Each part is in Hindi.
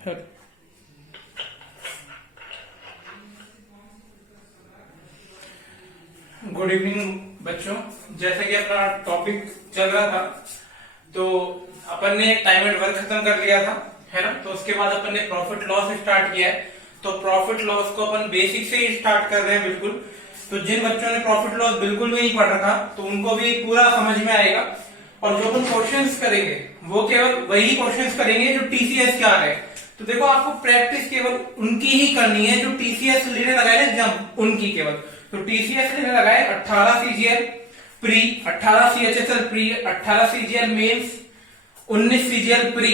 गुड इवनिंग बच्चों। जैसा कि अपना टॉपिक चल रहा था तो अपन ने टाइम एंड वर्क खत्म कर लिया था, है ना। तो उसके बाद अपन ने प्रॉफिट लॉस स्टार्ट किया है। तो प्रॉफिट लॉस को अपन बेसिक से ही स्टार्ट कर रहे हैं बिल्कुल। तो जिन बच्चों ने प्रॉफिट लॉस बिल्कुल भी नहीं पढ़ रखा तो उनको भी पूरा समझ में आएगा। और जो अपन क्वेश्चंस करेंगे वो केवल वही क्वेश्चंस करेंगे जो टीसीएस के आ रहे हैं। तो देखो आपको प्रैक्टिस केवल उनकी ही करनी है जो टीसीएस लेने लगाए ना, जब उनकी केवल। तो टीसीएस लेने लगाए 18 CGL pre, 18 CHSL pre, 18 CGL mains, 19 CGL pre,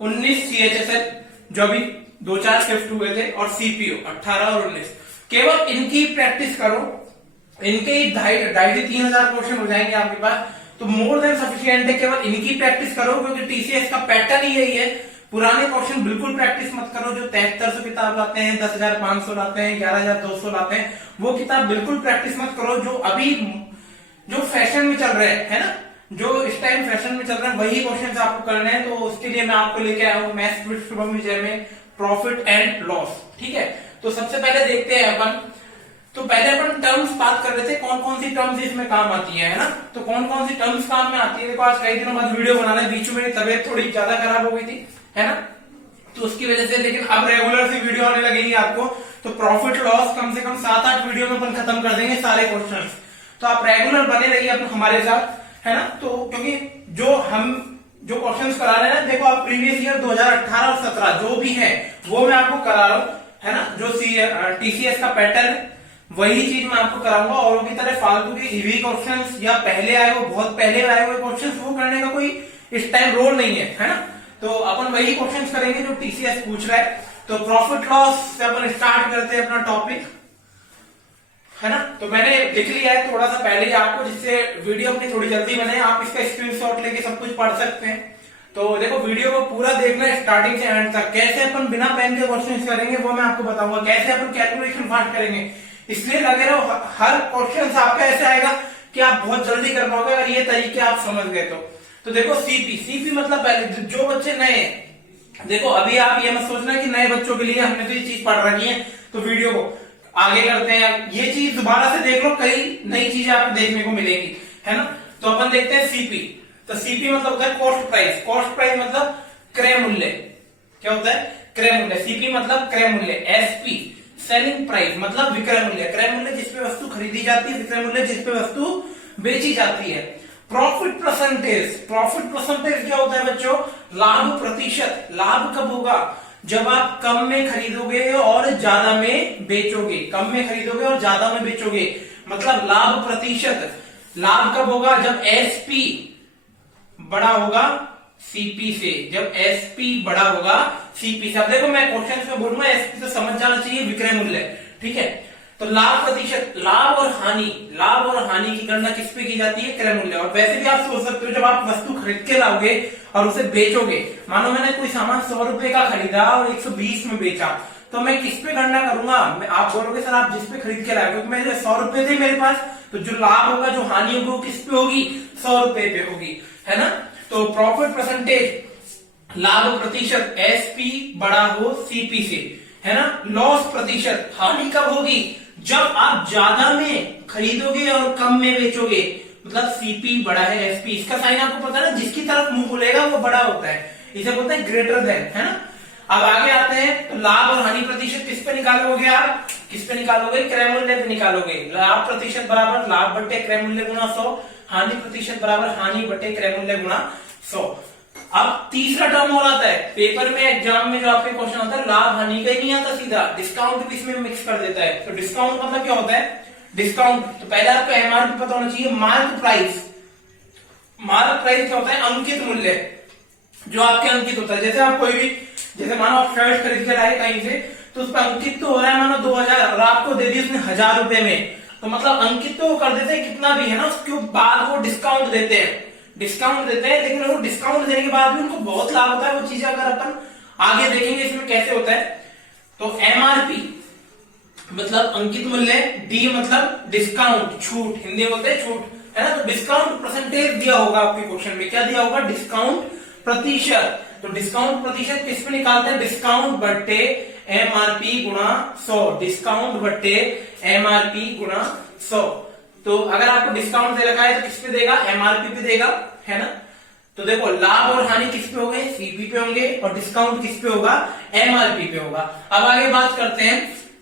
19 CHSL जो अभी 2-4 शिफ्ट हुए थे, और सीपीओ 18 और 19। केवल इनकी प्रैक्टिस करो। इनके ही 2,500-3,000 क्वेश्चन हो जाएंगे आपके पास। तो मोर देन सफिशिएंट है, केवल इनकी प्रैक्टिस करो क्योंकि टीसीएस का पैटर्न ही यही है। पुराने क्वेश्चन बिल्कुल प्रैक्टिस मत करो। जो 7300 किताब लाते हैं, 10,500 लाते हैं, 11,200 लाते हैं, वो किताब बिल्कुल प्रैक्टिस मत करो। जो अभी जो फैशन में चल रहे हैं, है ना, जो इस टाइम फैशन में चल रहे हैं वही क्वेश्चन आपको करने हैं। तो उसके लिए मैं आपको लेके आया हूँ मैथ्स विद शुभम विजय में प्रॉफिट एंड लॉस। ठीक है, तो सबसे पहले देखते हैं अपन। तो पहले अपन टर्म्स बात कर रहे थे, कौन कौन सी टर्म्स इसमें काम आती है ना। तो कौन कौन सी टर्म्स काम में आती है। देखो आज कई दिनों बाद वीडियो बनाना है, बीच में तबीयत थोड़ी ज्यादा खराब हो गई थी, है ना, तो उसकी वजह से। लेकिन अब रेगुलर सी वीडियो आने लगेगी आपको। तो प्रॉफिट लॉस कम से कम 7-8 वीडियो में अपन खत्म कर देंगे सारे क्वेश्चंस। तो आप रेगुलर बने रहिए अपन हमारे साथ, है ना। तो क्योंकि जो क्वेश्चंस करा रहे हैं ना, देखो आप प्रीवियस ईयर 2018 और 17 जो भी है वो मैं आपको करा रहा हूं, है ना। जो टीसीएस का पैटर्न है वही चीज मैं आपको कराऊंगा। और की तरह फालतू के ईवी क्वेश्चंस या पहले आए हुए, बहुत पहले आए हुए क्वेश्चंस वो करने का कोई इस टाइम रोल नहीं है ना। तो अपन वही क्वेश्चंस करेंगे जो टीसीएस पूछ रहा है। तो प्रॉफिट लॉस से अपन स्टार्ट करते हैं अपना टॉपिक, है ना। तो मैंने लिख लिया है थोड़ा सा पहले ही आपको, जिससे वीडियो अपनी थोड़ी जल्दी बने। आप इसका स्क्रीनशॉट लेके सब कुछ पढ़ सकते हैं। तो देखो वीडियो को पूरा देखना है स्टार्टिंग से एंड तक। कैसे अपन बिना पेन के क्वेश्चंस करेंगे वो मैं आपको बताऊंगा। कैसे अपन कैलकुलेशन फास्ट करेंगे, इसलिए लगे रहो। हर क्वेश्चन आपका ऐसे आएगा कि आप बहुत जल्दी कर पाओगे अगर ये तरीके आप समझ गए तो देखो सीपी मतलब पहले जो बच्चे नए, देखो अभी आप ये मत सोचना कि नए बच्चों के लिए हमने तो ये चीज पढ़ रखी है तो वीडियो को आगे करते हैं। ये चीज दोबारा से देख लो, कई नई चीजें आपको देखने को मिलेंगी, है ना। तो अपन देखते हैं सीपी। तो सीपी मतलब होता है कॉस्ट प्राइस। कॉस्ट प्राइस मतलब क्रय मूल्य। क्या होता है? क्रय मूल्य। सीपी मतलब क्रय मूल्य। एसपी सेलिंग प्राइस मतलब विक्रय मूल्य। क्रय मूल्य जिसपे वस्तु खरीदी जाती है, विक्रय मूल्य जिसपे वस्तु बेची जाती है। Profit percentage. प्रॉफिट परसेंटेज क्या होता है बच्चों? लाभ प्रतिशत। लाभ कब होगा? जब आप कम में खरीदोगे और ज्यादा में बेचोगे। कम में खरीदोगे और ज्यादा में बेचोगे, मतलब लाभ प्रतिशत। लाभ कब होगा? जब एसपी बड़ा होगा सीपी से। जब एसपी बड़ा होगा सीपी से। अब देखो मैं क्वेश्चन में बोलूंगा, एसपी से समझ जाना चाहिए विक्रय मूल्य। ठीक है, तो लाभ प्रतिशत। लाभ और हानि, लाभ और हानि की गणना किस पे की जाती है? क्रय मूल्य। और वैसे भी आप सोच सकते हो, जब आप वस्तु खरीद के लाओगे और उसे बेचोगे, मानो मैंने कोई सामान 100 रुपए का खरीदा और 120 में बेचा, तो मैं किस पे गणना करूंगा? आप बोलोगे सर आप जिस पे खरीद के लाए, क्योंकि मेरे 100 रुपए थे मेरे पास, तो जो लाभ होगा, जो हानि होगी वो किस पे होगी? 100 रुपए पे होगी, है ना। तो प्रॉफिट परसेंटेज, लाभ प्रतिशत, एसपी बड़ा हो सीपी से, है ना। लॉस प्रतिशत, हानि कब होगी? जब आप ज्यादा में खरीदोगे और कम में बेचोगे, मतलब सीपी बड़ा है एसपी। इसका साइन आपको पता है ना, जिसकी तरफ मुंह खुलेगा वो बड़ा होता है, इसे बोलते हैं ग्रेटर देन, है ना। अब आगे आते हैं, तो लाभ और हानि प्रतिशत किस पे निकालोगे आप? किस पे निकालोगे? क्रय मूल्य पे निकालोगे। लाभ प्रतिशत बराबर लाभ बटे क्रय मूल्य गुणा 100। हानि प्रतिशत बराबर हानि बटे क्रय मूल्य गुणा 100। अब तीसरा टर्म और आता है पेपर में, एग्जाम में जो आपके क्वेश्चन आता है, लाभ हानि का ही नहीं आता सीधा, डिस्काउंट भी इसमें मिक्स कर देता है। तो डिस्काउंट मतलब क्या होता है? डिस्काउंट, तो पहले आपको एमआरपी पता होना चाहिए। Mark price. मार्क प्राइस क्या होता है? अंकित मूल्य, जो आपके अंकित होता है। जैसे आप कोई भी, जैसे मानो आप शर्ट खरीद के लाए कहीं से, तो उस पर अंकित तो हो रहा है मानो 2000 और आपको दे दी उसने 1000 रुपए में, तो मतलब अंकित तो कर देते हैं कितना भी, है ना। उसके बाद वो डिस्काउंट देते हैं, डिस्काउंट देते हैं। लेकिन वो डिस्काउंट देने के बाद भी उनको बहुत लाभ होता है। वो चीजें अगर अपन आगे देखेंगे इसमें कैसे होता है। तो एमआरपी मतलब अंकित मूल्य, डी मतलब डिस्काउंट, छूट, हिंदी में बोलते हैं छूट, है ना। तो डिस्काउंट परसेंटेज दिया होगा आपके क्वेश्चन में। क्या दिया होगा? डिस्काउंट प्रतिशत। तो डिस्काउंट प्रतिशत किस पे निकालते हैं, डिस्काउंट बट्टे एमआरपी गुणा 100, डिस्काउंट बट्टे एमआरपी गुणा 100। तो अगर आपको डिस्काउंट दे रखा है तो किस पे देगा, एमआरपी पे देगा, है ना। तो देखो लाभ और हानि किस पे हो गए, सीपी पे होंगे, और डिस्काउंट किस पे होगा, एमआरपी पे होगा। अब आगे बात करते हैं,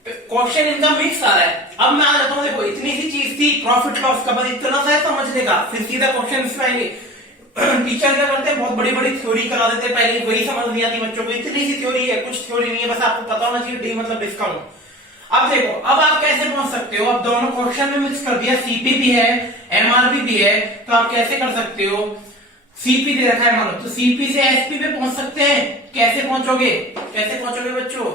क्वेश्चन इनका मिक्स आ रहा है। अब मैं आ जाता हूं, देखो इतनी सी चीज थी प्रॉफिट लॉस का, बस इतना सा समझने का, फिर सीधा क्वेश्चन इसमें आएंगे। टीचर क्या करते हैं, बहुत बड़ी बड़ी थ्योरी करा देते हैं, पहले वही समझ नहीं आती बच्चों को, इतनी सी थ्योरी है, कुछ थ्योरी नहीं है, बस आपको पता होना चाहिए डी मतलब डिस्काउंट। अब देखो, अब आप कैसे पहुंच सकते हो, अब दोनों क्वेश्चन में मिक्स कर दिया, सीपी भी है एमआरपी भी है, तो आप कैसे कर सकते हो, सीपी दे रखा है मान लो, तो सीपी से एसपी पे पहुंच सकते हैं। कैसे पहुंचोगे, कैसे पहुंचोगे बच्चों,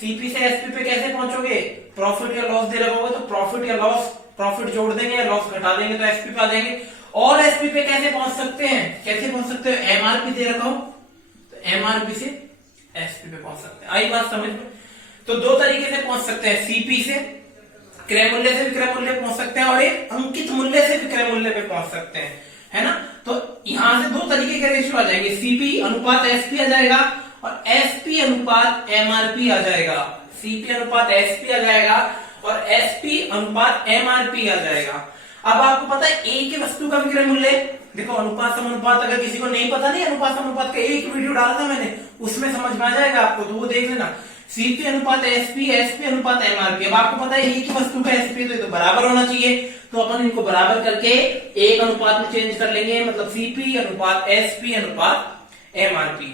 सीपी से एसपी पे कैसे पहुंचोगे, प्रॉफिट या लॉस दे रखा होगा तो प्रॉफिट या लॉस, प्रॉफिट जोड़ देंगे या लॉस घटा देंगे तो एसपी पे आ जाएंगे। और एसपी पे कैसे पहुंच सकते हैं, कैसे पहुंच सकते हो, एमआरपी दे रखा हो तो एमआरपी से एसपी पे पहुंच सकते हैं। आई बात समझ में। तो दो तरीके से पहुंच सकते हैं, सीपी से क्रय मूल्य से विक्रय मूल्य पहुंच सकते हैं, और एक अंकित मूल्य से विक्रय मूल्य पे पहुंच सकते हैं, है ना। तो यहां से दो तरीके के रेशियो आ जाएंगे, सीपी अनुपात एसपी आ जाएगा और एसपी अनुपात एमआरपी आ जाएगा, सीपी अनुपात एसपी आ जाएगा और एसपी अनुपात एमआरपी आ जाएगा। अब आपको पता है एक ही वस्तु का विक्रय मूल्य, देखो अनुपात समानुपात, अगर किसी को नहीं पता, नहीं अनुपात समानुपात का एक वीडियो डाला था मैंने, उसमें समझ में आ जाएगा आपको, तो वो देख लेना। सीपी अनुपात एसपी, एसपी अनुपात एमआरपी। अब आपको पता है एक ही वस्तु का एसपी तो बराबर होना चाहिए, तो अपन इनको बराबर करके एक अनुपात में चेंज कर लेंगे, मतलब सीपी अनुपात एसपी अनुपात एमआरपी।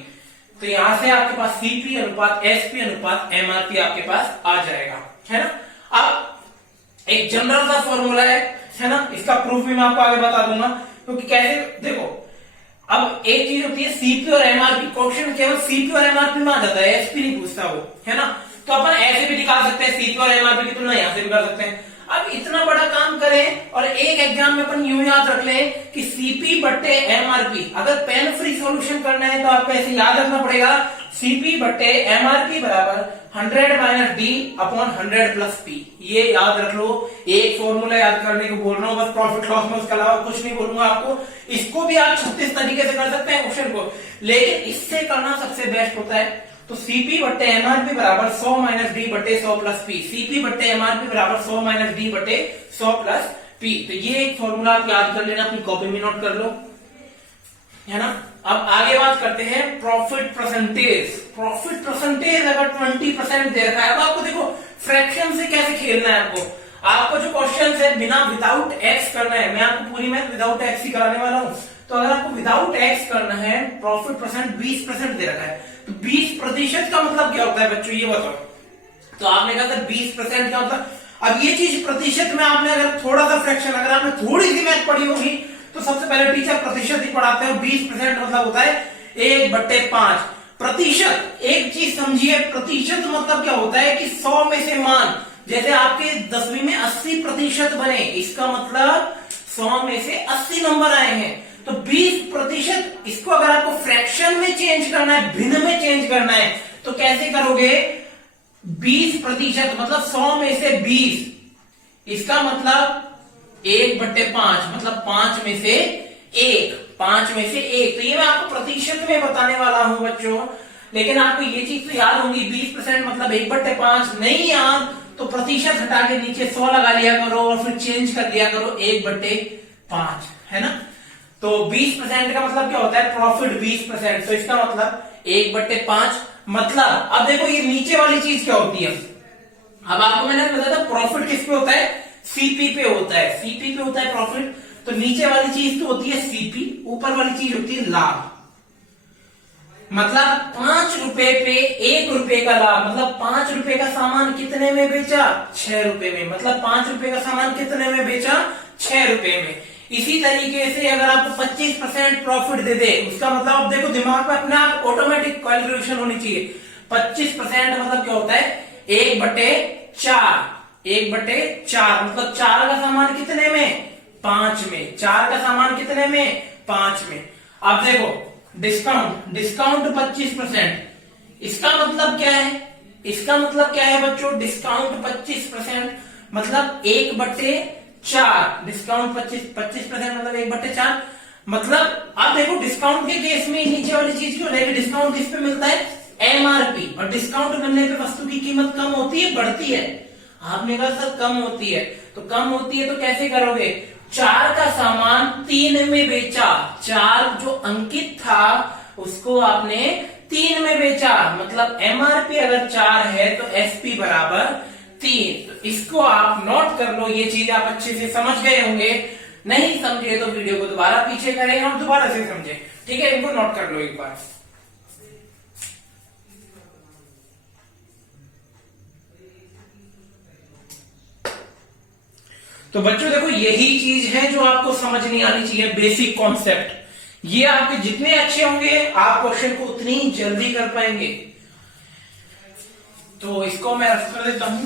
तो यहां से आपके पास सीपी अनुपात एसपी अनुपात एमआरपी आपके पास आ जाएगा, है ना। अब एक जनरल सा फॉर्मूला है ना, इसका प्रूफ भी मैं आपको आगे बता दूंगा, क्योंकि कैसे देखो, अब एक चीज होती है सीपी और एमआरपी, क्वेश्चन केवल सीपी और एमआरपी में आ जाता है, एसपी नहीं पूछता वो, है ना। तो अपन ऐसे भी निकाल सकते हैं, सीपी और एमआरपी की तुलना यहां से भी कर सकते हैं। अब इतना बड़ा काम करें और एक एग्जाम में अपन यूं याद रख लें कि सीपी बट्टे एमआरपी, अगर पेन फ्री सॉल्यूशन करना है तो आपको ऐसे याद रखना पड़ेगा, सीपी बट्टे एमआरपी बराबर 100 minus D upon 100 plus P. ये याद रख लो, एक फॉर्मूला याद करने को बोल रहा हूं बस प्रॉफिट लॉस में, उसके अलावा कुछ नहीं बोलूंगा आपको। इसको भी आप 36 तरीके से कर सकते हैं क्वेश्चन को, लेकिन इससे करना सबसे बेस्ट होता है। तो सीपी बट्टे एमआरपी बराबर 100 माइनस डी बटे 100 प्लस पी, सीपी बट्टे एमआरपी बराबर 100 माइनस डी बटे 100 प्लस पी। तो ये एक फॉर्मूला आप याद कर लेना, अपनी कॉपी में नोट कर लो, है ना। अब आगे बात करते हैं प्रॉफिट परसेंटेज। प्रॉफिट परसेंटेज अगर 20% दे रखा है, अब आपको देखो फ्रैक्शन से कैसे खेलना है। आपको जो क्वेश्चन है बिना विदाउट एक्स करना है, मैं आपको पूरी मैथ विदाउट एक्स ही कराने वाला हूं। तो अगर आपको विदाउट एक्स करना है, प्रॉफिट परसेंट 20% दे रखा है, तो 20% का मतलब क्या होता है बच्चों, ये बताओ। तो आपने कहा था 20% का मतलब, अब ये चीज प्रतिशत में आपने अगर थोड़ा सा फ्रैक्शन, अगर आपने थोड़ी सी मैथ पढ़ी होगी तो सबसे पहले टीचर प्रतिशत ही पढ़ाते हैं। 20% मतलब होता है 1/5 प्रतिशत। एक चीज समझिए, प्रतिशत मतलब क्या होता है कि 100 में से मान, जैसे आपके 10वीं में 80% बने, इसका मतलब 100 में से 80 नंबर आए हैं। तो 20%, इसको अगर आपको फ्रैक्शन में चेंज करना है, भिन्न में चेंज करना है, तो कैसे करोगे, 20% मतलब 100 में से 20, इसका मतलब 1/5 मतलब 5 में से 1, 5 में से 1। तो ये मैं आपको प्रतिशत में बताने वाला हूं बच्चों, लेकिन आपको ये चीज तो याद होगी, 20% मतलब 1/5 नहीं याद तो प्रतिशत हटा के नीचे 100 लगा लिया करो और फिर चेंज कर दिया करो 1/5, है ना। तो 20% का मतलब क्या होता है, प्रॉफिट 20%, तो इसका मतलब 1/5 मतलब, अब देखो ये नीचे वाली चीज क्या होती है। अब आपको मैंने बताया था प्रॉफिट किस पे होता है, सीपी पे होता है, सीपी पे होता है प्रॉफिट। तो नीचे वाली चीज तो होती है सीपी, ऊपर वाली चीज होती है लाभ। मतलब 5 रुपए पे 1 रुपए का लाभ, मतलब 5 रुपए का सामान कितने में बेचा, 6 रुपए में, मतलब 5 रुपए का सामान कितने में बेचा, 6 रुपए में। इसी तरीके से अगर आपको 25% प्रॉफिट दे दे, उसका मतलब आप देखो दिमाग में अपने आप ऑटोमेटिक कैलकुलेशन होनी चाहिए। 25% मतलब क्या होता है, 1/4, 1/4 मतलब 4 का सामान कितने में, 5 में, 4 का सामान कितने में, 5 में। अब देखो डिस्काउंट 25%, इसका मतलब क्या है, इसका मतलब क्या है बच्चों, डिस्काउंट 25% मतलब 1/4, डिस्काउंट 25% मतलब 1/4। मतलब आप देखो डिस्काउंट के केस में नीचे वाली चीज क्यों रहेगी, डिस्काउंट किस पे मिलता है, एमआरपी, और डिस्काउंट मिलने पे वस्तु की कीमत कम होती है बढ़ती है, आपने कहा सर कम होती है, तो कम होती है तो कैसे करोगे, 4 का सामान 3 में बेचा, 4 जो अंकित था उसको आपने 3 में बेचा, मतलब एमआरपी अगर 4 है तो एसपी बराबर 3। तो इसको आप नोट कर लो, ये चीज आप अच्छे से समझ गए होंगे, नहीं समझे तो वीडियो को दोबारा पीछे करें और दोबारा से समझे, ठीक है, इनको नोट कर लो एक बार। तो बच्चों देखो यही चीज है जो आपको समझनी आनी चाहिए, बेसिक कॉन्सेप्ट, ये आपके जितने अच्छे होंगे आप क्वेश्चन को उतनी जल्दी कर पाएंगे। तो इसको मैं रफ कर देता हूं।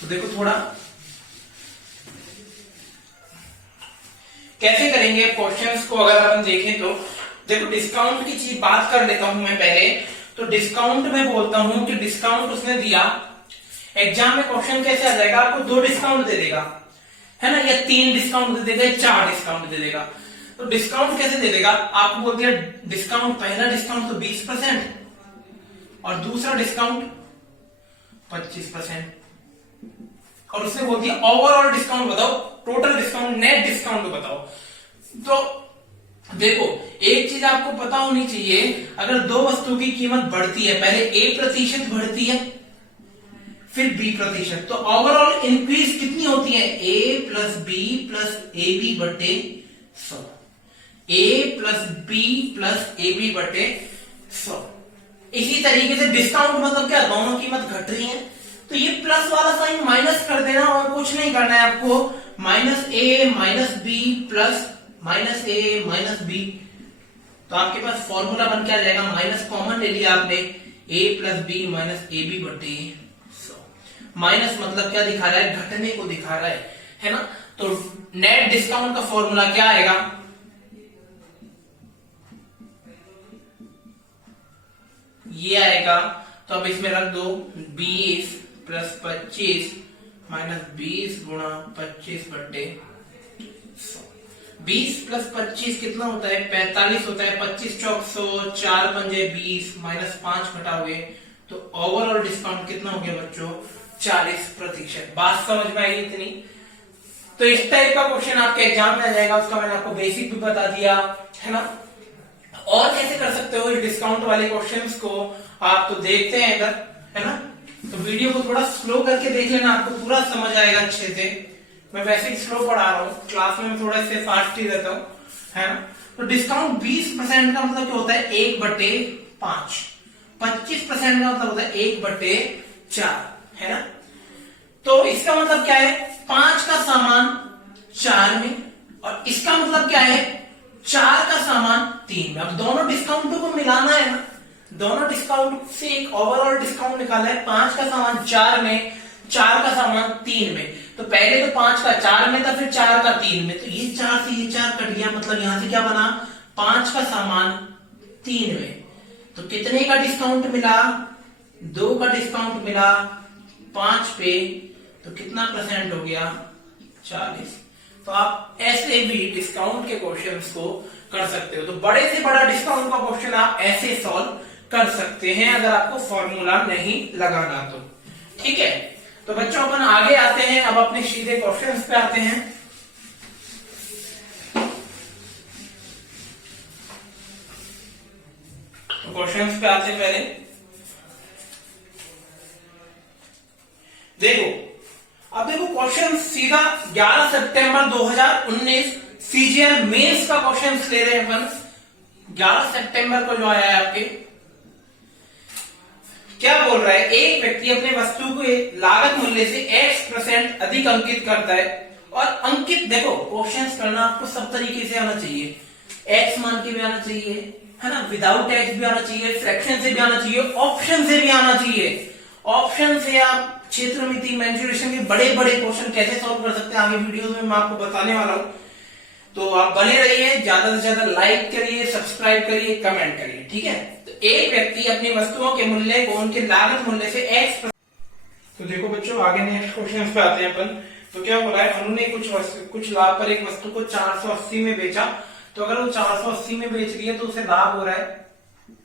तो देखो थोड़ा कैसे करेंगे क्वेश्चंस को अगर अपन देखें तो देखो डिस्काउंट की चीज बात कर लेता हूं मैं पहले। तो डिस्काउंट में बोलता हूं कि डिस्काउंट उसने दिया, एग्जाम में क्वेश्चन कैसे आ जाएगा, आपको 2 डिस्काउंट दे देगा, है ना, या 3 डिस्काउंट दे देगा, 4 डिस्काउंट दे देगा। तो डिस्काउंट कैसे दे देगा, आपको बोल दिया डिस्काउंट, पहला डिस्काउंट तो 20% और दूसरा डिस्काउंट 25%, और उसने बोल दिया ओवरऑल डिस्काउंट बताओ, टोटल डिस्काउंट, नेट डिस्काउंट बताओ। तो देखो एक चीज आपको पता होनी चाहिए, अगर 2 वस्तु की कीमत बढ़ती है, पहले A% बढ़ती है फिर B%, तो ओवरऑल इंक्रीज कितनी होती है, A plus B plus AB बटे 100, A plus B plus AB बटे 100। इसी तरीके से डिस्काउंट मतलब क्या, दोनों कीमत घट रही है, तो ये प्लस वाला साइन माइनस कर देना और कुछ नहीं करना है आपको, -A minus B plus -A minus B. तो आपके पास फॉर्मूला बन के आ जाएगा, माइनस कॉमन ले लिया आपने, A plus B minus AB बटे 100। माइनस मतलब क्या दिखा रहा है, घटने को दिखा रहा है ना। तो नेट डिस्काउंट का फॉर्मूला क्या आएगा, ये आएगा, तो अब इसमें रख दो 20 प्लस 25 माइनस 20 गुणा 25 बटे 100। 20 प्लस 25 कितना होता है, 45 होता है, 25 चौक 100, 4 पंजे 20 माइनस 5 घटाओगे तो ओवरऑल डिस्काउंट कितना हो गया बच्चों, 40%। बात समझ में आई इतनी। तो इस टाइप का क्वेश्चन आपके एग्जाम में आ जाएगा, उसका मैंने आपको बेसिक भी बता दिया, है ना। और कैसे कर सकते हो इस डिस्काउंट वाले क्वेश्चंस को, आप तो देखते हैं इधर, है ना, तो वीडियो को थोड़ा स्लो करके देख लेना, आपको पूरा समझ आएगा अच्छे से। मैं वैसे ही स्लो पढ़ा रहा हूँ, क्लास में थोड़ा से फास्ट ही रहता हूँ, है ना। तो डिस्काउंट 20% का मतलब क्या होता है, 1/5। 25% का मतलब होता है 1/4, है ना। तो इसका मतलब क्या है, 5 का सामान 4 में, और इसका मतलब क्या है, 4 का सामान 3 में। अब दोनों डिस्काउंटों को मिलाना है ना, दोनों डिस्काउंट से एक ओवरऑल डिस्काउंट निकाला है, 5 का सामान 4 में, 4 का सामान 3 में। तो पहले तो 5 का 4 में था, फिर 4 का 3 में, तो ये 4 से ये 4 कट गया, मतलब यहां से क्या बना, 5 का सामान 3 में। तो कितने का डिस्काउंट मिला, 2 का डिस्काउंट मिला 5 पे, तो कितना % हो गया, 40। तो आप ऐसे भी डिस्काउंट के क्वेश्चंस को कर सकते हो। तो बड़े से बड़ा डिस्काउंट का क्वेश्चन आप ऐसे सॉल्व कर सकते हैं अगर आपको फॉर्मूला नहीं लगाना तो, ठीक है। तो बच्चों अपन आगे आते हैं, अब अपने सीधे क्वेश्चंस पे आते हैं। तो क्वेश्चंस पे आते हैं पहले, देखो अब देखो क्वेश्चन सीधा 11 सितंबर 2019 सीजीएल मेंस का क्वेश्चन ले रहे हैं अपन। 11 सितंबर को जो आया है आपके, क्या बोल रहा है, एक व्यक्ति अपने वस्तु को लागत मूल्य से X% अधिक अंकित करता है, और अंकित देखो क्वेश्चंस करना आपको सब तरीके से आना चाहिए, X मान के भी आना चाहिए, है ना, विदाउट X भी आना चाहिए, फ्रैक्शन से भी आना चाहिए, ऑप्शन से भी आना चाहिए। ऑप्शन से आप क्षेत्रमिति, मेंसुरेशन के बड़े बड़े क्वेश्चन कैसे सॉल्व कर सकते हैं आगे वीडियोस में मैं आपको बताने वाला हूं। तो आप बने रहिए, ज्यादा से ज्यादा लाइक करिए, सब्सक्राइब करिए, कमेंट करिए, ठीक है। एक व्यक्ति अपनी वस्तुओं के मूल्य को उनके लागत मूल्य से x। तो देखो बच्चों, आगे नेक्स्ट क्वेश्चन पे आते हैं अपन। तो क्या बोला है, उन्होंने कुछ लाभ पर एक वस्तु को 480 में बेचा। तो अगर वो 480 में बेच रही है तो उसे लाभ हो रहा है,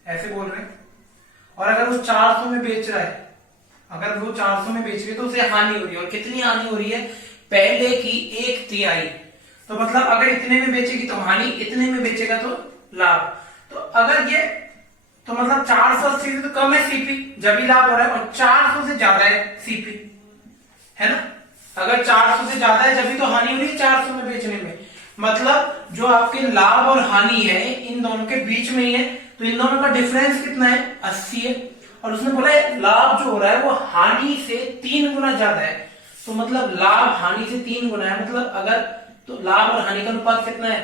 ऐसे बोल रहे हैं। और अगर वो 400 में बेच रहा है, अगर वो 400 में बेच रही है तो उसे हानि हो रही है। और कितनी हानि हो रही है, पहले की 1/3। तो मतलब अगर इतने में बेचेगी तो हानि, इतने में बेचेगा तो लाभ। तो अगर ये, तो मतलब 480 से तो कम है सीपी, जब भी लाभ हो रहा है, और 400 से ज्यादा है सीपी, है ना। अगर 400 से ज्यादा है जब भी तो हानि हो रही है 400 में बेचने में। मतलब जो आपके लाभ और हानि है इन दोनों के बीच में ही है। तो इन दोनों का डिफरेंस कितना है, 80 है। और उसने बोला है लाभ जो हो रहा है वो हानि से 3 गुना ज्यादा है। तो मतलब लाभ हानि से 3 गुना है। मतलब अगर, तो लाभ और हानि का अनुपात कितना है,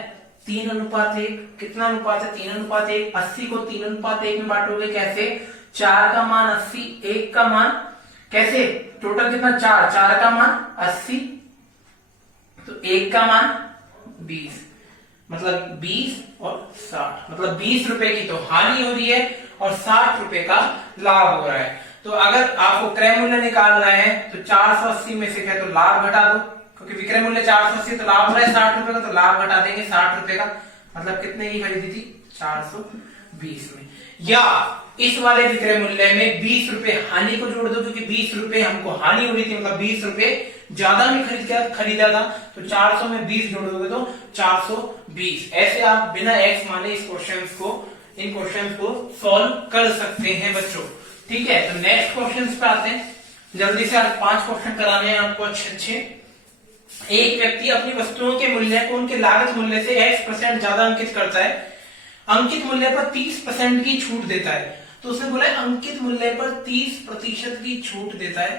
3:1। कितना अनुपात है, 3:1। 80 को 3:1 में बांटोगे कैसे, 4 का मान 80, 1 का मान, कैसे, टोटल कितना, 4 का मान 80, तो 1 का मान 20। मतलब 20 और 60, मतलब 20 रुपए की तो हानि हो रही है और 60 रुपए का लाभ हो रहा है। तो अगर आपको क्रय मूल्य निकालना है तो 480 में से क्या, तो लाभ घटा दो, क्योंकि विक्रय मूल्य 480 तो लाभ हो रहा है 60 रुपए का, तो लाभ घटा देंगे 60 रुपए का। मतलब कितने की खरीदी थी, 420 में। या इस वाले विक्रय मूल्य में 20 रुपए हानि को जोड़ दो, क्योंकि 20 रुपए हमको हानि हो रही थी, मतलब 20 रुपए ज्यादा में खरीदा था। तो 400 में 20 जोड़ दोगे तो 420। ऐसे आप बिना x माने इन क्वेश्चंस को सॉल्व कर सकते हैं बच्चों। ठीक है, तो नेक्स्ट क्वेश्चन पे आते हैं। जल्दी से आज 5 क्वेश्चन कराने हैं आपको अच्छे। एक व्यक्ति अपनी वस्तुओं के मूल्य को उनके लागत मूल्य से x% ज्यादा अंकित करता है। अंकित मूल्य पर 30% की छूट देता है। तो उसने बोला है अंकित मूल्य पर 30% की छूट देता है,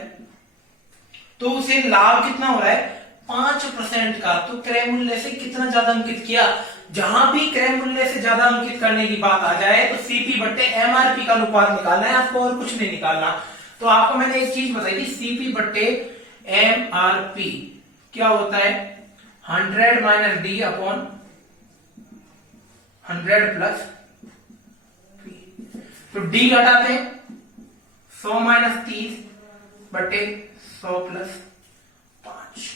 तो उसे लाभ कितना हो रहा है, 5% का। तो क्रय मूल्य से कितना ज्यादा अंकित किया, जहां भी क्रय मूल्य से ज्यादा अंकित करने की बात आ जाए तो सीपी बट्टे एमआरपी का अनुपात निकालना है आपको, और कुछ नहीं निकालना। तो आपको मैंने एक चीज बताई थी, सीपी बट्टे एमआरपी क्या होता है, 100 minus D upon 100 plus P. तो डी घटाते हैं, 100 माइनस 30 बटे 100 प्लस 5।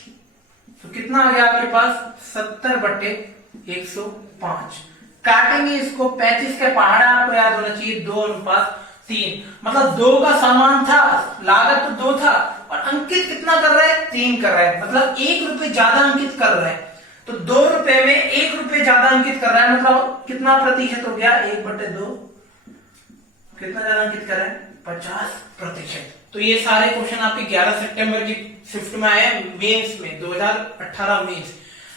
तो कितना आ गया आपके पास, 70 बटे 105। काटेंगे इसको, 35 के पहाड़ा आपको याद होना चाहिए, 2:3। मतलब 2 का सामान था, लागत तो 2 था, और अंकित कितना कर रहा है, 3 कर रहा है। मतलब 1 रुपए ज्यादा अंकित कर रहा है। तो 2 रुपए में 1 रुपए ज्यादा अंकित कर रहा है, मतलब कितना प्रतिशत हो गया, 1/2। कितना ज्यादा अंकित कर रहा है, 50%। तो ये सारे क्वेश्चन आपके 11 सितंबर की शिफ्ट में आए मेंस में, 2018 मेंस।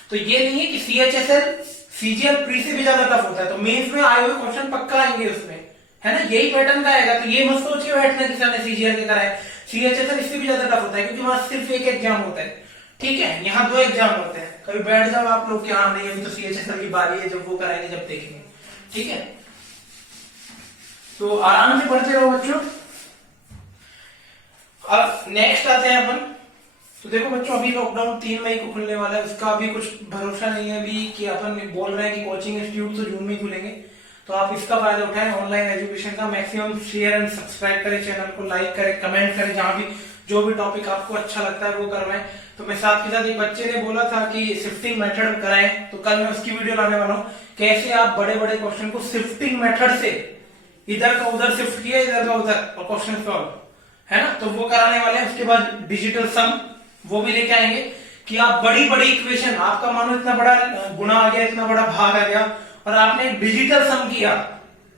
तो ये नहीं है कि सीएचएसएल सीजीएल प्री से भी ज्यादा टफ होता है, तो मेंस में आए हुए क्वेश्चन पक्का आएंगे उसमें, है ना, यही पैटर्न का आएगा। तो ये मत सोचिए बैठना किसी ने सीजीएल के कराए, सीएचएसएल इससे भी ज्यादा टफ होता है, क्योंकि वहां सिर्फ एक एग्जाम होता है। ठीक है, यहाँ 2 एग्जाम होते हैं। कभी बैठ जाओ आप लोग, क्या नहीं अभी तो सीएचएसएल की बारी है, जब वो कराएंगे जब देखेंगे। ठीक है, तो आराम से पढ़ते रहो बच्चों। अब नेक्स्ट आते हैं अपन। तो देखो बच्चों, अभी लॉकडाउन 3 मई को खुलने वाला है, उसका अभी कुछ भरोसा नहीं है अभी, कि अपन बोल रहे हैं कि कोचिंग इंस्टीट्यूट तो जून में ही खुलेंगे। तो आप इसका फायदा उठाएं, ऑनलाइन एजुकेशन का। मैक्सिमम शेयर एंड सब्सक्राइब करें, चैनल को लाइक करें, कमेंट करें, जहां भी जो भी टॉपिक आपको अच्छा लगता है वो करवाएं। तो मैं साथ के साथ, एक बच्चे ने बोला था कि शिफ्टिंग मेथड कराएं, तो कल मैं उसकी वीडियो लाने वाला हूँ, कैसे आप बड़े बड़े क्वेश्चन को शिफ्टिंग मेथड से इधर का उधर शिफ्ट किया, इधर का उधर, और क्वेश्चन सॉल्व, है ना। तो वो कराने वाले हैं। उसके बाद डिजिटल सम वो भी लेके आएंगे, कि आप बड़ी बड़ी इक्वेशन, आपका मानो इतना बड़ा गुणा आ गया, इतना बड़ा भाग आ गया, और आपने डिजिटल सम किया,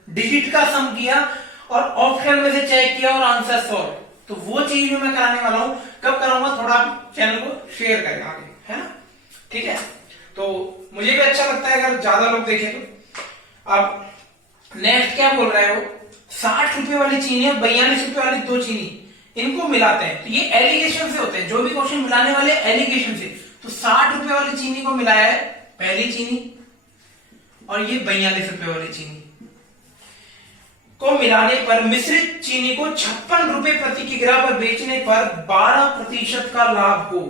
डिजिट का सम किया, और ऑप्शन में से चेक किया और आंसर सॉल्व। तो वो चीज भी मैं कराने वाला हूं। कब कराऊंगा, थोड़ा आप चैनल को शेयर करें आगे, है ना। ठीक है, तो मुझे भी अच्छा लगता है अगर ज्यादा लोग देखें तो। अब नेक्स्ट क्या बोल रहा है वो, 60 रुपए वाली चीनी है, 42 रुपए वाली 2 चीनी, इनको मिलाते हैं। तो ये एलिगेशन से होते हैं, जो भी क्वेश्चन मिलाने वाले एलिगेशन से। तो 60 रुपए वाली चीनी को मिलाया है पहली चीनी, और ये 42 रुपए वाली चीनी को मिलाने पर मिश्रित चीनी को 56 रुपए प्रति किग्रा पर बेचने पर 12% का लाभ हो।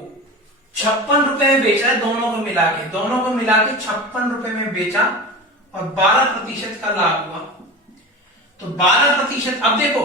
56 रुपए में बेच रहा है, दोनों को मिला के 56 रुपए में बेचा और 12% का लाभ हुआ। तो 12%। अब देखो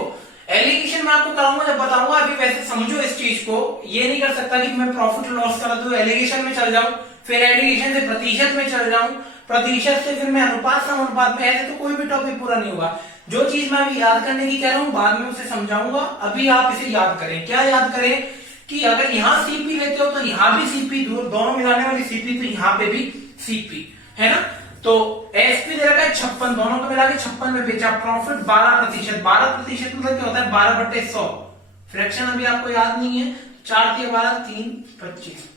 एलिगेशन में आपको कराऊंगा जब बताऊंगा, अभी वैसे समझो इस चीज को। ये नहीं कर सकता कि मैं प्रॉफिट लॉस करा दूं एलिगेशन में चल जाऊं, फिर एलिगेशन से प्रतिशत में चल जाऊं, प्रतिशत से फिर मैं अनुपात समानुपात में, ऐसे तो कोई भी टॉपिक पूरा नहीं होगा। जो चीज मैं अभी याद करने की कह रहा हूं बाद में उसे समझाऊंगा, अभी आप इसे याद करें। क्या याद करें कि अगर यहाँ सीपी लेते हो तो यहाँ भी सीपी, दोनों मिलाने वाली सीपी, तो यहाँ पे भी सीपी है ना। तो एसपी दे रखा है 56, दोनों को मिला के 56 में बेचा, प्रॉफिट 12%। 12% मतलब क्या होता है 12/100। फ्रैक्शन अभी आपको याद नहीं है, 4 × 12 3 25।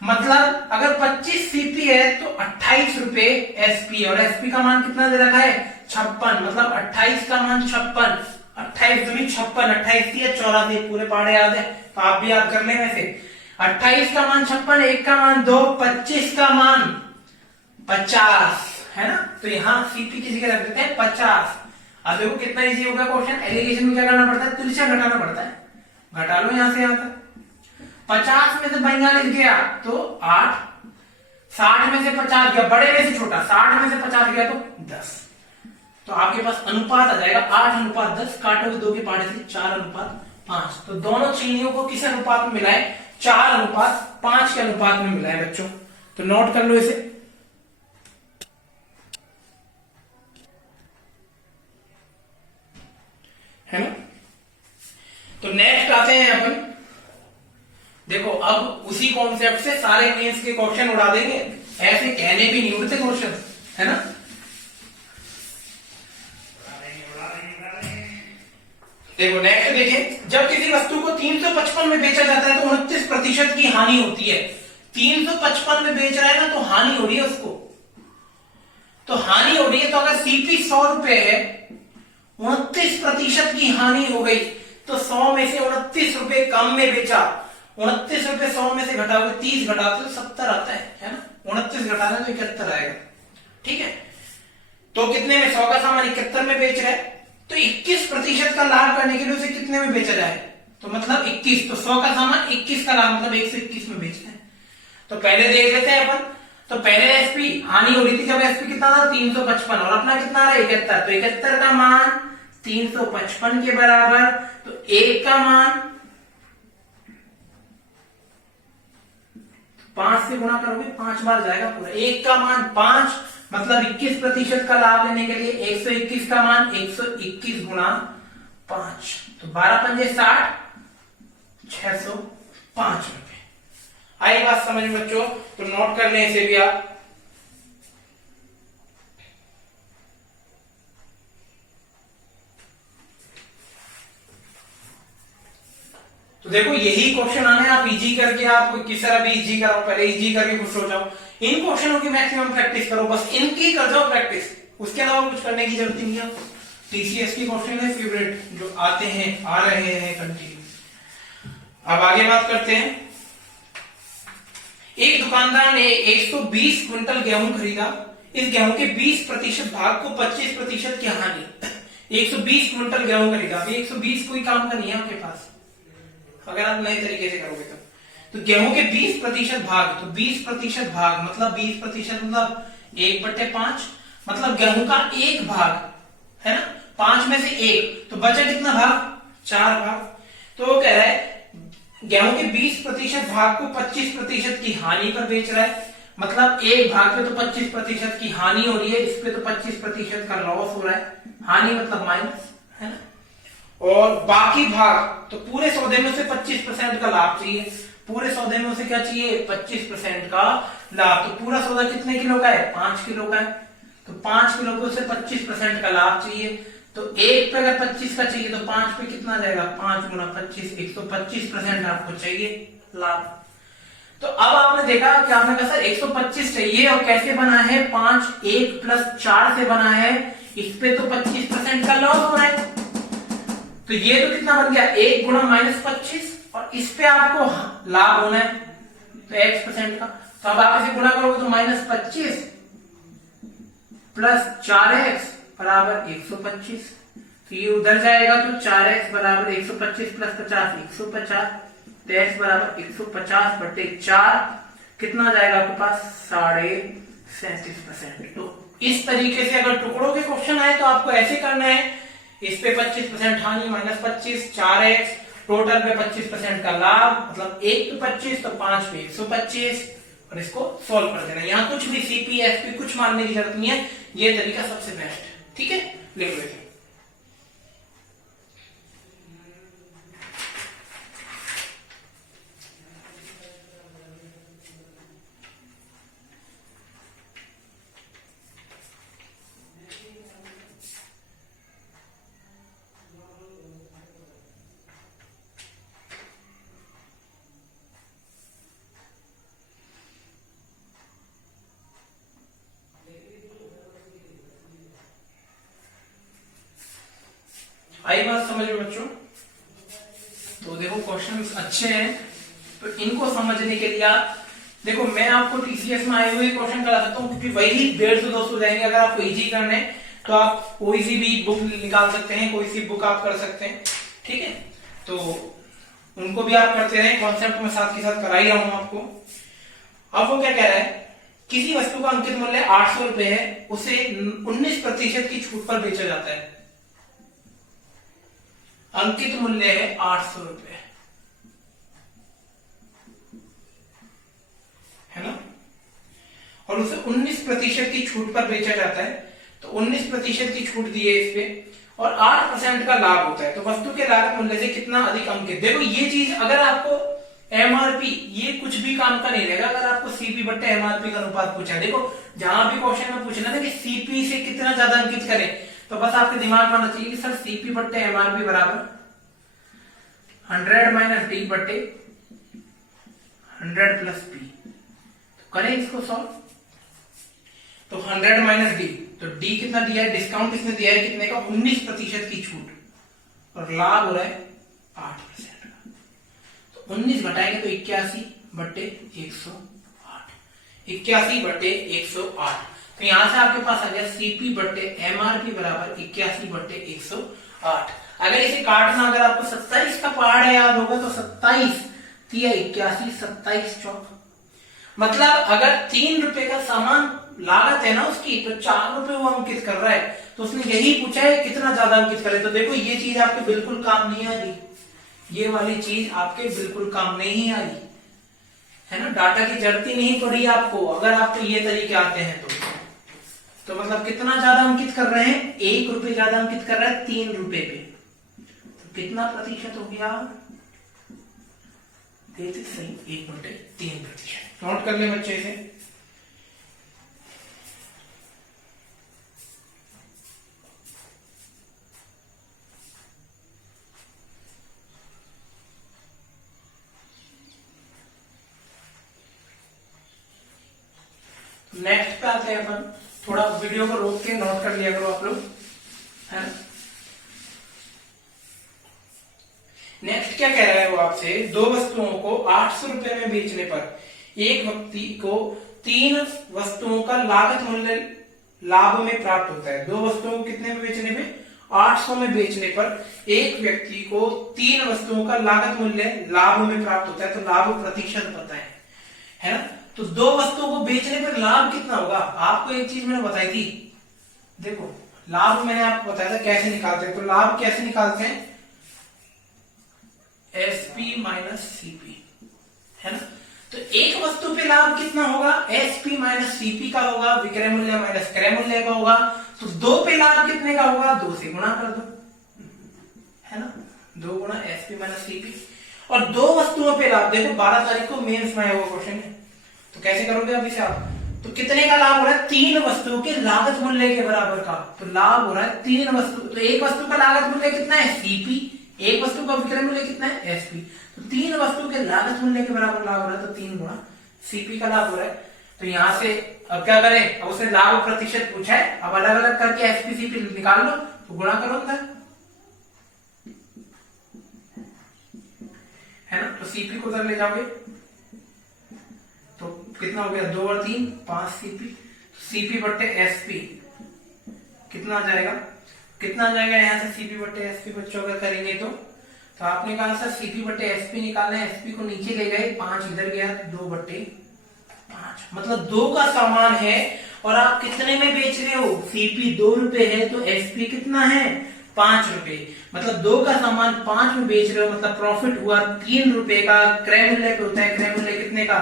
मतलब अगर 25 सीपी है तो 28 रुपए एसपी, और एसपी का मान कितना दे रखा है 56, मतलब 28 का मान 56, 28 दूनी 56, 28 थी 84, पूरे पहाड़े याद है तो आप भी याद कर लें। वैसे 28 का मान 56, 1 का मान 2, 25 का मान 50 है ना। तो यहाँ सीपी की जगह रख देते हैं 50। अब देखो कितना इजी होगा क्वेश्चन। एलिगेशन में क्या करना पड़ता है, तुलना घटाना पड़ता है, घटा लो यहां से यहां तक। 50 में से 42 गया तो 8, 60 में से 50 गया, बड़े में से छोटा, 60 में से 50 गया तो 10। तो आपके पास अनुपात आ जाएगा 8:10, काटोगे 2 के पहाड़े से 4:5। तो दोनों चीनियों को किस अनुपात में मिलाए, 4:5 के अनुपात में मिलाए बच्चों। तो नोट कर लो इसे, है ना। तो नेक्स्ट आते हैं अपन, देखो अब उसी कॉन्सेप्ट से सारे मेंस के क्वेश्चन उड़ा देंगे, ऐसे कहने भी नहीं उड़ते क्वेश्चन, है ना। देखो नेक्स्ट देखिए, जब किसी वस्तु को 355 में बेचा जाता है तो 29% की हानि होती है। 355 में बेच रहा है ना तो हानि हो रही है उसको, तो हानि हो रही है। तो अगर सीपी 100 रुपए है, 29% की हानि हो गई, तो 100 में से 29 रुपए कम में बेचा, 29 रुपए 100 में से घटाओगे 30 घटाते तो 70 आता है ना। 29 घटाना तो 71 आएगा, ठीक है। तो कितने में, 100 का सामान 71 में बेच रहा है, तो 21% का लाभ करने के लिए उसे कितने में बेचा जाए, तो मतलब 21। तो 100 का सामान 21 का लाभ मतलब 121 में बेचना है। तो पहले देख लेते हैं अपन। तो पहले एसपी हानि हो रही थी जब एसपी कितना था 355, और अपना कितना रहा 71। तो 71 का मान 355 के बराबर, तो 1 का मान 5 से गुणा करोगे 5 बार जाएगा पूरा। 1 का मान 5 मतलब 21% का लाभ लेने के लिए 121 का मान 121 गुणा 5, तो 12 पंजे 60, 605 रुपए। आई बात समझ में बच्चों, तो नोट कर लें इसे भी आप। तो देखो यही क्वेश्चन आने, आप इजी करके, आप किस तरह भी इजी कराओ, पहले इजी करके खुश हो जाओ। इन क्वेश्चनों की मैक्सिमम प्रैक्टिस करो, बस इनकी कर जाओ प्रैक्टिस, उसके अलावा कुछ करने की जरूरत नहीं है। टीसीएस की क्वेश्चन है फेवरेट, जो आते हैं, आ रहे हैं कंटिन्यू। अब आगे बात करते हैं। एक दुकानदार ने 120 क्विंटल गेहूं खरीदा। इस गेहूं के 20% भाग को 25% की हानि। 120 क्विंटल गेहूं खरीदा, अभी 120 कोई काम का नहीं है आपके पास अगर आप नए तरीके से करोगे तो गेहूं के 20% भाग, तो 20% भाग मतलब 20% मतलब 1/5, मतलब गेहूं का 1 भाग है ना, 5 में से 1, तो बचा कितना भाग, 4 भाग। तो वो कह रहा है गेहूं के 20% भाग को 25% की हानि पर बेच रहा है, मतलब 1 भाग पे तो 25% की हानि हो रही है, इस पे तो 25% का लॉस हो रहा है, हानि मतलब माइनस, है ना। और बाकी भाग, तो पूरे सौदे में उसे 25% का लाभ चाहिए, पूरे सौदे में उसे क्या चाहिए 25% का लाभ। तो पूरा सौदा कितने किलो का है, 5 किलो का है, तो 5 किलो पे उसे 25% का लाभ चाहिए। तो 1 पे अगर 25 का चाहिए तो 5 पे कितना जाएगा, 5 गुना 25, 125% आपको चाहिए लाभ। तो अब आपने देखा कि आपने कहा सर 125 चाहिए, और कैसे बना है, 5 1 + 4 से बना है, इस पे तो 25% का लॉस हो रहा है, तो ये तो कितना बन गया 1 गुणा -25, और इस पे आपको लाभ होना है तो x% का। तो अब आप इसे गुणा करोगे तो -25 + 4x बराबर 125, तो ये उधर जाएगा तो 4x बराबर 125 + 50 150, तो x बराबर 150/4 कितना जाएगा आपके पास 37.5%। तो इस तरीके से अगर टुकड़ों के क्वेश्चन आए तो आपको ऐसे करना है इस पे 25% हानि माइनस 25 4x, टोटल पे 25% का लाभ, मतलब 1 पे 25 तो 5 पे 125, और इसको सॉल्व कर देना। यहाँ कुछ भी सीपी एफपी कुछ मानने की जरूरत नहीं है, ये तरीका सबसे बेस्ट है। ठीक है, लिख लेते हैं। आई बात समझ में बच्चों? तो देखो क्वेश्चंस अच्छे हैं, तो इनको समझने के लिए आप देखो, मैं आपको टीसीएस में आए हुए क्वेश्चन करा सकता हूँ, क्योंकि वही 150 से 200 जाएंगे। अगर आपको इजी करने तो आप कोई सी भी बुक निकाल सकते हैं, कोई सी बुक आप कर सकते हैं। ठीक है, तो उनको भी आप करते रहे, कॉन्सेप्ट में साथ के साथ करा ही रहा हूं आपको। अब वो क्या कह रहा है, किसी वस्तु का अंकित मूल्य 800 रुपए है, उसे 19% की छूट पर बेचा जाता है। अंकित मूल्य है 800 रुपए, है ना, और उसे 19% की छूट पर बेचा जाता है। तो 19% की छूट दी है इस पे, और 8% का लाभ होता है। तो वस्तु के लागत मूल्य से कितना अधिक अंकित। देखो ये चीज अगर आपको एमआरपी, ये कुछ भी काम का नहीं रहेगा अगर आपको सीपी बट्टे एमआरपी का अनुपात पूछा है। देखो जहां भी क्वेश्चन में पूछना ना कि सीपी से कितना ज्यादा अंकित करें, तो बस आपके दिमाग में आना चाहिए कि सर सीपी बट्टे एमआरपी बराबर 100 माइनस डी बट्टे 100 प्लस पी। तो करें इसको सॉल्व। तो 100 माइनस डी, तो डी कितना दिया है, डिस्काउंट किसने दिया है, कितने का, 19% की छूट, और लाभ हो रहा है 8% का। तो 19 घटाएंगे तो 81 बट्टे 108, 81 बट्टे 108। तो यहां से आपके पास आ गया सीपी बट्टे एमआरपी बराबर 81 बट्टे 108। अगर इसे काटना, अगर आपको 27 का पहाड़ याद होगा तो 27 तिया 81, 27 चौक, मतलब अगर 3 रुपए का सामान लागत है ना उसकी, तो 4 रुपए वो अंकित कर रहा है। तो उसने यही पूछा है कितना ज्यादा अंकित करे। तो देखो ये चीज आपके बिल्कुल काम नहीं आ रही, ये वाली चीज आपके बिल्कुल काम नहीं आ रही है ना, डाटा की जरूरत ही नहीं पड़ी आपको अगर आपको ये तरीके आते हैं तो मतलब कितना ज्यादा अंकित कर रहे हैं, 1 रुपए ज्यादा अंकित कर रहा है 3 रुपए पे, तो कितना प्रतिशत हो गया, सही 1/3%। नोट कर ले बच्चे इसे। नेक्स्ट पे आते हैं अपन, थोड़ा वीडियो को रोक के नोट कर लिया करो आप लोग, है ना। नेक्स्ट क्या कह रहा है वो आपसे, 2 वस्तुओं को 800 रुपए में बेचने पर एक व्यक्ति को 3 वस्तुओं का लागत मूल्य लाभ में प्राप्त होता है। 2 वस्तुओं को कितने में बेचने पे, 800 में बेचने पर एक व्यक्ति को 3 वस्तुओं का लागत मूल्य लाभ में प्राप्त होता है। तो लाभ प्रतिशत पता है ना। तो 2 वस्तुओं को बेचने पर लाभ कितना होगा, आपको एक चीज मैंने बताई थी, देखो लाभ मैंने आपको बताया था कैसे निकालते हैं। तो लाभ कैसे निकालते हैं, एसपी माइनस सीपी, है ना। तो एक वस्तु पे लाभ कितना होगा, एसपी माइनस सीपी का होगा, विक्रय मूल्य माइनस क्रय मूल्य का होगा। तो 2 पे लाभ कितने का होगा, 2 से गुणा कर दो, है ना, 2 गुणा एसपी माइनस सीपी। और 2 वस्तुओं पे लाभ, देखो 12 तारीख को मेंस में आया हुआ क्वेश्चन है, तो कैसे करोगे अब इसे आप, तो कितने का लाभ हो रहा है, 3 वस्तुओं के लागत मूल्य के बराबर का। तो लाभ हो रहा है 3 वस्तु, तो एक वस्तु का लागत मूल्य कितना है, सीपी, एक वस्तु का विक्रय मूल्य कितना है, एसपी। तो 3 वस्तु के लागत मूल्य के बराबर लाभ हो रहा है, तो 3 गुणा सीपी का लाभ हो रहा है। तो यहां से अब क्या करें, अब उसने लाभ प्रतिशत पूछा है, अब अलग अलग करके एसपी सीपी निकाल लो, तो गुणा करो अंदर, है ना। तो सीपी को उधर ले जाओगे तो कितना हो गया, 2 और 3 5 सीपी। सीपी बट्टे एसपी कितना आ जाएगा, कितना आ जाएगा यहाँ से सीपी बट्टे एसपी बच्चों अगर करेंगे तो आपने कहा सर सीपी बट्टे एसपी निकालना है, एसपी को नीचे ले गए, 5 इधर गया, 2/5, मतलब 2 का सामान है और आप कितने में बेच रहे हो, सीपी 2 रुपए है तो एसपी कितना है ₹5। मतलब 2 का सामान 5 में बेच रहे हो, मतलब प्रॉफिट हुआ ₹3 का। क्रय मूल्य पे होता है क्रय मूल्य कितने का,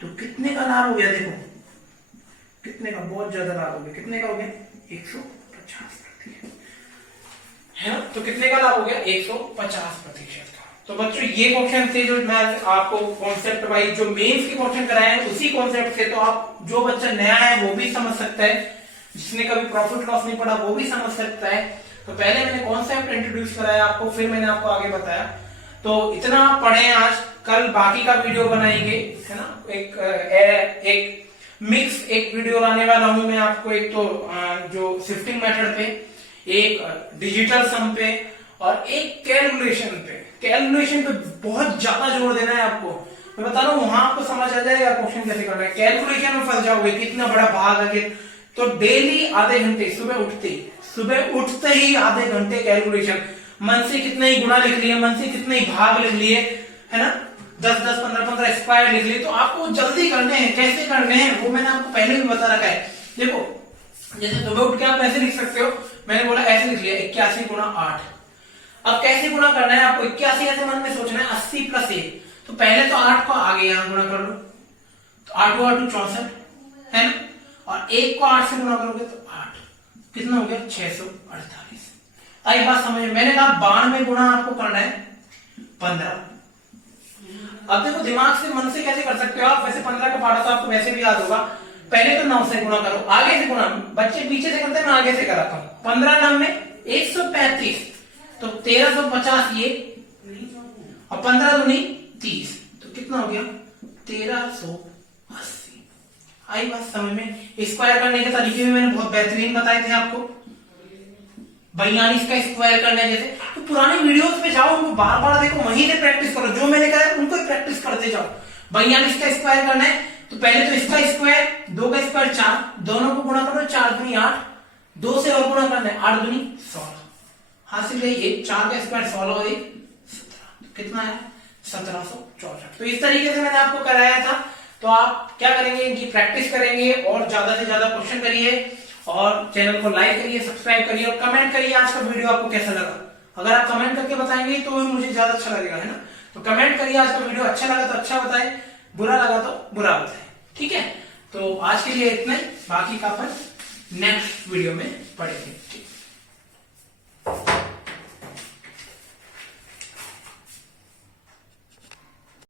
तो कितने का लाभ हो गया, देखो कितने का, बहुत ज्यादा लाभ हो गया। कितने का हो गया, 150% है ना। तो कितने का लाभ हो गया, 150% का। तो बच्चों ये क्वेश्चन थे जो मैं आपको कॉन्सेप्ट वाइज जो मेंस के क्वेश्चन कराए हैं उसी कॉन्सेप्ट से। तो आप जो बच्चा नया है वो भी समझ सकता है, जिसने कभी प्रॉफिट लॉस नहीं पढ़ा वो भी समझ सकता है। तो पहले मैंने कॉन्सेप्ट इंट्रोड्यूस कराया आपको, फिर मैंने आपको आगे बताया। तो इतना आप पढ़े आज, कल बाकी का वीडियो बनाएंगे, है ना। एक मिक्स एक वीडियो लाने वाला हूं मैं आपको, एक तो जो शिफ्टिंग मेथड पे, एक डिजिटल सम पे, और एक कैलकुलेशन पे। कैलकुलेशन पे बहुत ज्यादा जोर देना है आपको, मैं बता रहा हूं, वहां आपको समझ आ जाएगा क्वेश्चन कैसे करना है। कैलकुलेशन में फंस जाओगे, कितना बड़ा भाग है। तो डेली आधे घंटे, सुबह उठते ही आधे घंटे कैलकुलेशन, मन से कितने ही गुणा लिख लिए, मन से कितने ही भाग लिख लिए, है ना, 10-10, 15-15 स्क्वायर लिख लिए। तो आपको जल्दी करने हैं, कैसे करने हैं वो मैंने आपको पहले भी बता रखा है। देखो जैसे सुबह उठ के आप ऐसे लिख सकते हो, मैंने बोला ऐसे लिख लिया 81 गुणा 8। अब कैसे गुणा करना है आपको, 81 ऐसे मन में सोचना है, 80 + 1। तो पहले तो 8 को आगे यहां गुणा कर लो, तो 8 × 8 = 64, है ना। और 1 को 8 से गुणा करोगे तो 8, कितना हो गया, 648। आई बात समझ में। मैंने कहा 92 गुणा आपको करना है 15। अब देखो दिमाग से, मन से कैसे कर सकते हो आप, वैसे 15 का पढ़ा तो आपको वैसे भी याद होगा। पहले तो 9 से गुणा करो, आगे से गुणा, बच्चे पीछे से करते हैं, मैं आगे से कराता हूं। 15 9 में 135, तो 1350 ये, और 15 दूनी 30, तो कितना हो गया, 1380। आई बात समझ में। स्क्वायर करने के तरीके भी मैंने बहुत बेहतरीन बताए थे आपको। 42 का स्क्वायर करना है जैसे, तो पुराने वीडियोस पे जाओ, उनको बार बार देखो, वहीं से प्रैक्टिस करो, जो मैंने कहा उनको प्रैक्टिस करते जाओ। 42 का स्क्वायर करना है, तो पहले तो इसका स्क्वायर, 2 का स्क्वायर 4, दोनों को गुणा करो, 4 दूनी 8, 2 से और गुणा करना है, 8 दूनी 16, हासिल है ये 4 का स्क्वायर 16 और 1 17, कितना है 1764। तो इस तरीके से मैंने आपको कराया था। तो आप क्या करेंगे, इनकी प्रैक्टिस करेंगे और ज्यादा से ज्यादा क्वेश्चन करिए, और चैनल को लाइक करिए, सब्सक्राइब करिए, और कमेंट करिए आज का वीडियो आपको कैसा लगा। अगर आप कमेंट करके बताएंगे तो मुझे ज्यादा अच्छा लगेगा, है ना। तो कमेंट करिए आज का वीडियो अच्छा लगा तो अच्छा बताएं, बुरा लगा तो बुरा बताएं, ठीक है। तो आज के लिए इतना ही, बाकी का अपन नेक्स्ट वीडियो में पढ़ेंगे।